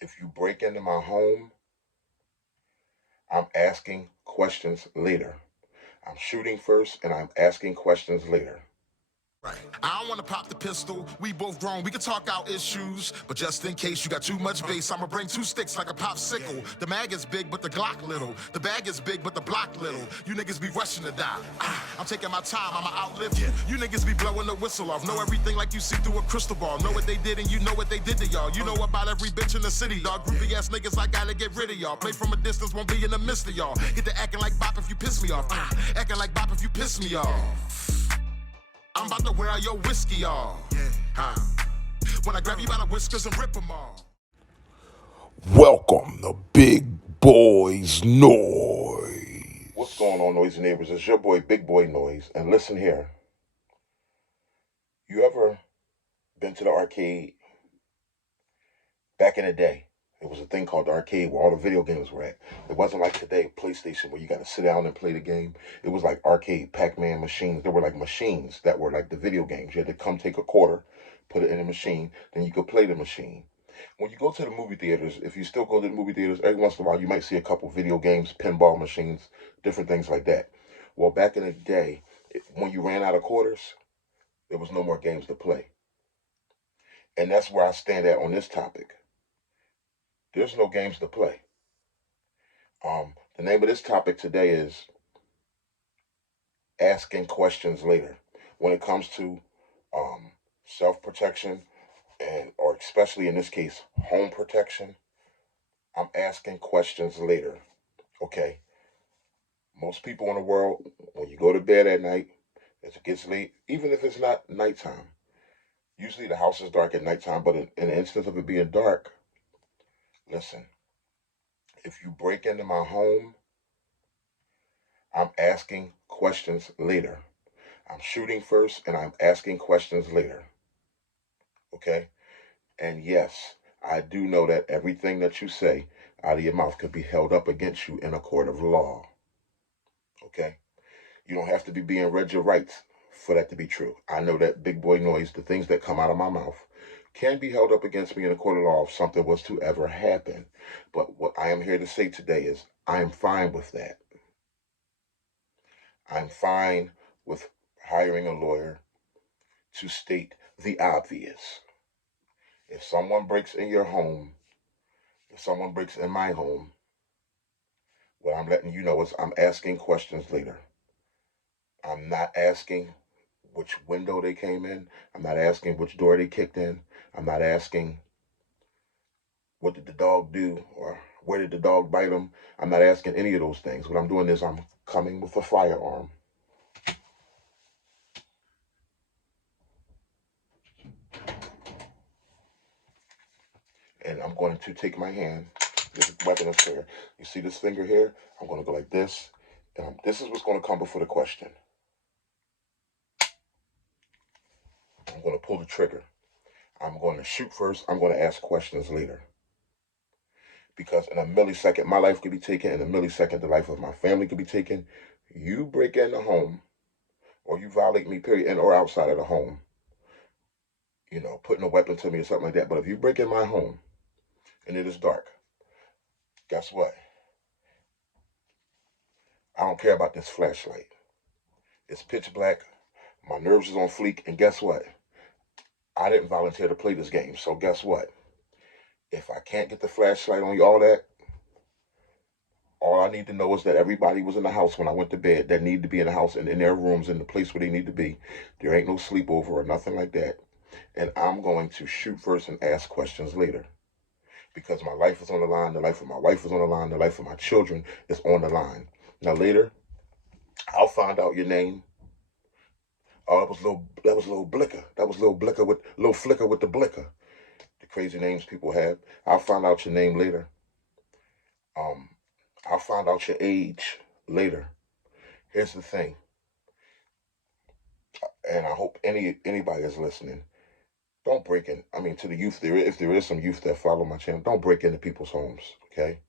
If you break into my home, I'm asking questions later. I'm shooting first and I'm asking questions later. Right. I don't wanna pop the pistol. We both grown, we can talk out issues. But just in case you got too much bass, I'ma bring two sticks like a popsicle. The mag is big, but the Glock little. The bag is big, but the block little. You niggas be rushing to die. I'm taking my time, I'ma outlive you. You niggas be blowing the whistle off. Know everything like you see through a crystal ball. Know what they did and you know what they did to y'all. You know about every bitch in the city, dog. Groupie ass niggas, I gotta get rid of y'all. Play from a distance, won't be in the midst of y'all. Get to acting like bop if you piss me off. Acting like bop if you piss me off. I'm about to wear out your whiskey off. Huh. When I grab you by the whiskers and rip them off. Welcome to Big Boys Noise. What's going on, noisy neighbors? It's your boy, Big Boy Noise. And listen here. You ever been to the arcade? Back in the day, it was a thing called the arcade where all the video games were at. It wasn't like today, PlayStation, where you got to sit down and play the game. It was like arcade, Pac-Man machines. There were like machines that were like the video games. You had to come take a quarter, put it in a machine, then you could play the machine. When you go to the movie theaters, if you still go to the movie theaters, every once in a while you might see a couple video games, pinball machines, different things like that. Well, back in the day, when you ran out of quarters, there was no more games to play. And that's where I stand at on this topic. There's no games to play. The name of this topic today is asking questions later. When it comes to self-protection or especially in this case, home protection, I'm asking questions later. Okay. Most people in the world, when you go to bed at night, as it gets late, even if it's not nighttime, usually the house is dark at nighttime, but in the instance of it being dark, listen, if you break into my home, I'm asking questions later. I'm shooting first and I'm asking questions later. Okay? And yes, I do know that everything that you say out of your mouth could be held up against you in a court of law. Okay? You don't have to be being read your rights for that to be true. I know that Big Boy Noise, the things that come out of my mouth, can be held up against me in a court of law if something was to ever happen. But what I am here to say today is I am fine with that. I'm fine with hiring a lawyer to state the obvious. If someone breaks in your home, if someone breaks in my home, what I'm letting you know is I'm asking questions later. I'm not asking which window they came in. I'm not asking which door they kicked in. I'm not asking what did the dog do or where did the dog bite him. I'm not asking any of those things. What I'm doing is I'm coming with a firearm. And I'm going to take my hand. This weapon is here. You see this finger here? I'm going to go like this. And this is what's going to come before the question. I'm going to pull the trigger. I'm going to shoot first. I'm going to ask questions later. Because in a millisecond, my life could be taken. In a millisecond, the life of my family could be taken. You break in the home, or you violate me, period, in or outside of the home, putting a weapon to me or something like that. But if you break in my home and it is dark, guess what? I don't care about this flashlight. It's pitch black. My nerves is on fleek. And guess what? I didn't volunteer to play this game. So guess what? If I can't get the flashlight on you, all I need to know is that everybody was in the house when I went to bed that need to be in the house and in their rooms in the place where they need to be. There ain't no sleepover or nothing like that. And I'm going to shoot first and ask questions later. Because my life is on the line, the life of my wife is on the line, the life of my children is on the line. Now later, I'll find out your name. Oh, that was little Blicker. That was little Flicker with the Blicker. The crazy names people have. I'll find out your name later. I'll find out your age later. Here's the thing, and I hope anybody is listening. Don't break in. I mean, to the youth, if there is some youth that follow my channel, don't break into people's homes, okay?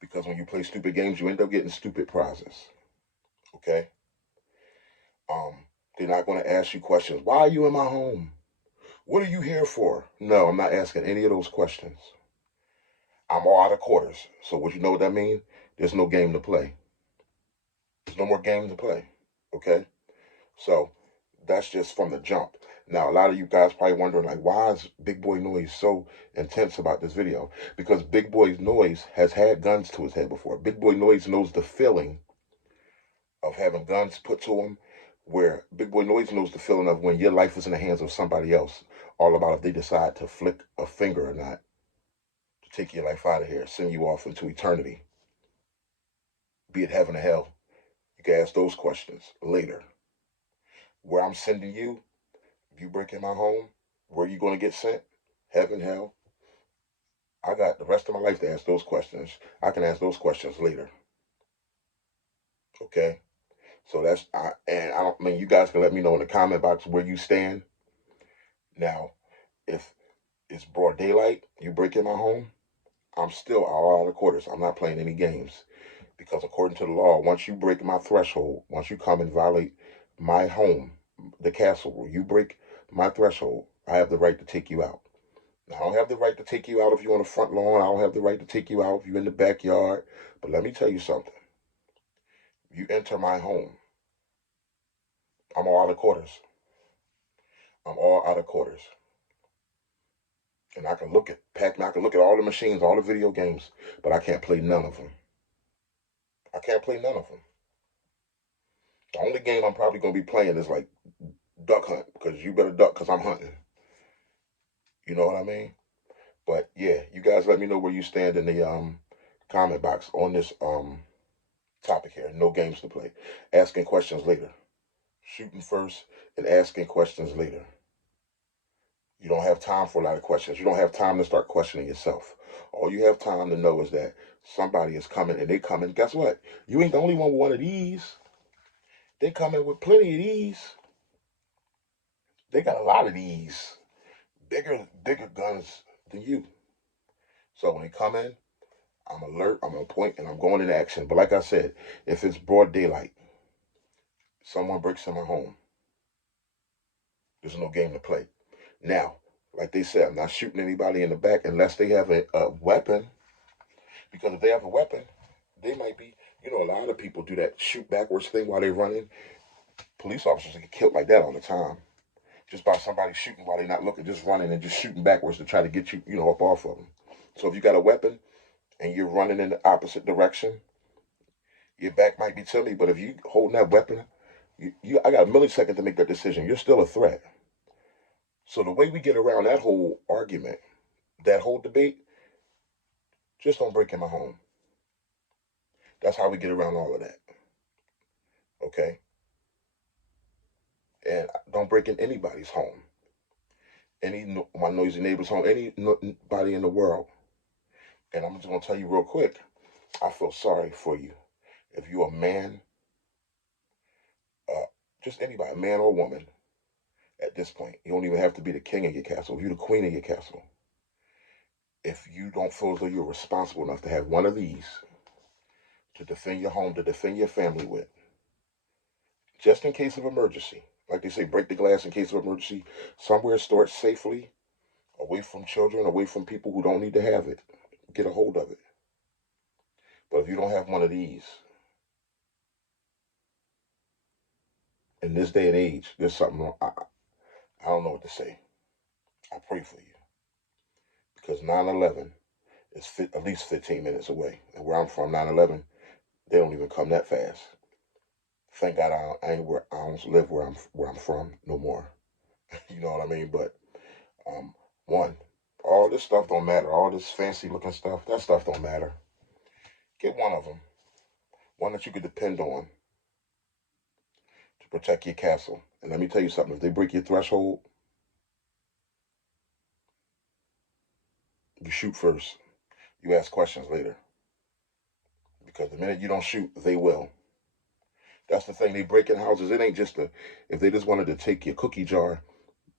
Because when you play stupid games, you end up getting stupid prizes, okay? They're not going to ask you questions. Why are you in my home? What are you here for? No, I'm not asking any of those questions. I'm all out of quarters. So what you know what that means? There's no game to play. There's no more game to play. Okay? So that's just from the jump. Now, a lot of you guys probably wondering, like, why is Big Boy Noise so intense about this video? Because Big Boy Noise has had guns to his head before. Big Boy Noise knows the feeling of having guns put to him, where Big Boy Noise knows the feeling of when your life is in the hands of somebody else, all about if they decide to flick a finger or not to take your life out of here, send you off into eternity, be it heaven or hell. You can ask those questions later. Where I'm sending you, if you break in my home, where you going to get sent? Heaven, hell? I got the rest of my life to ask those questions. I can ask those questions later. Okay? So and I don't mean you guys can let me know in the comment box where you stand. Now, if it's broad daylight, you break in my home, I'm still all out of quarters. I'm not playing any games. Because according to the law, once you break my threshold, once you come and violate my home, the castle rule, you break my threshold, I have the right to take you out. Now, I don't have the right to take you out if you're on the front lawn. I don't have the right to take you out if you're in the backyard. But let me tell you something. You enter my home, I'm all out of quarters. I'm all out of quarters. And I can look at Pac-Man, I can look at all the machines, all the video games, but I can't play none of them. I can't play none of them. The only game I'm probably going to be playing is like duck hunt, because you better duck because I'm hunting. You know what I mean? But yeah, you guys let me know where you stand in the comment box on this topic here. No games to play. Asking questions later. Shooting first and asking questions later. You don't have time for a lot of questions. You don't have time to start questioning yourself. All you have time to know is that somebody is coming, and they coming. Guess what? You ain't the only one with one of these. They coming with plenty of these. They got a lot of these. Bigger guns than you. So when they come in, I'm alert, I'm on point, and I'm going into action. But like I said, if it's broad daylight, someone breaks in my home, there's no game to play. Now, like they said, I'm not shooting anybody in the back unless they have a weapon. Because if they have a weapon, they might be, a lot of people do that shoot backwards thing while they're running. Police officers get killed like that all the time. Just by somebody shooting while they're not looking, just running and just shooting backwards to try to get you, up off of them. So if you got a weapon and you're running in the opposite direction, your back might be to me, but if you holding that weapon, I got a millisecond to make that decision. You're still a threat. So the way we get around that whole argument, that whole debate, just don't break in my home. That's how we get around all of that. Okay? And don't break in anybody's home. My noisy neighbor's home, anybody in the world. And I'm just going to tell you real quick, I feel sorry for you. If you're a man, just anybody, man or woman, at this point, you don't even have to be the king of your castle. If you're the queen of your castle, if you don't feel as though you're responsible enough to have one of these to defend your home, to defend your family with, just in case of emergency, like they say, break the glass in case of emergency, somewhere store it safely, away from children, away from people who don't need to have it, get a hold of it. But if you don't have one of these, in this day and age, there's something wrong. I don't know what to say. I pray for you. Because 9/11 is at least 15 minutes away. And where I'm from, 9/11, they don't even come that fast. Thank God I don't live where I'm from no more. You know what I mean? But one, all this stuff don't matter. All this fancy looking stuff, that stuff don't matter. Get one of them. One that you can depend on to protect your castle. And let me tell you something. If they break your threshold, you shoot first. You ask questions later. Because the minute you don't shoot, they will. That's the thing. They break in houses. It ain't just if they just wanted to take your cookie jar,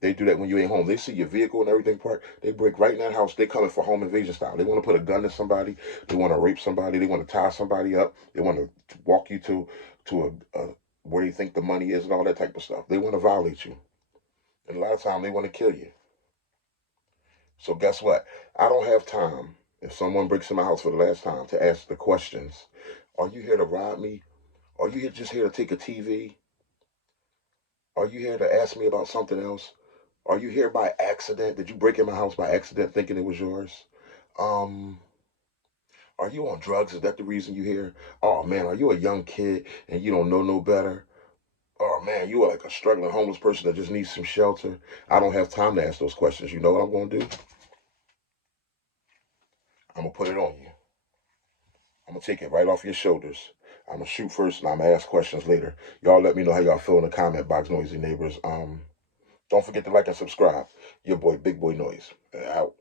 they do that when you ain't home. They see your vehicle and everything parked. They break right in that house. They coming for home invasion style. They want to put a gun to somebody. They want to rape somebody. They want to tie somebody up. They want to walk you to a where you think the money is and all that type of stuff. They want to violate you. And a lot of time they want to kill you. So guess what? I don't have time If someone breaks in my house for the last time to ask the questions, are you here to rob me? Are you just here to take a TV? Are you here to ask me about something else? Are you here by accident? Did you break in my house by accident thinking it was yours? Um, are you on drugs? Is that the reason you here? Oh man, are you a young kid and you don't know no better? Oh man, you are like a struggling homeless person that just needs some shelter. I don't have time to ask those questions. You know what I'm gonna do? I'm gonna put it on you. I'm gonna take it right off your shoulders. I'm gonna shoot first and I'm gonna ask questions later. Y'all let me know how y'all feel in the comment box, noisy neighbors. Don't forget to like and subscribe. Your boy, Big Boy Noise. Out.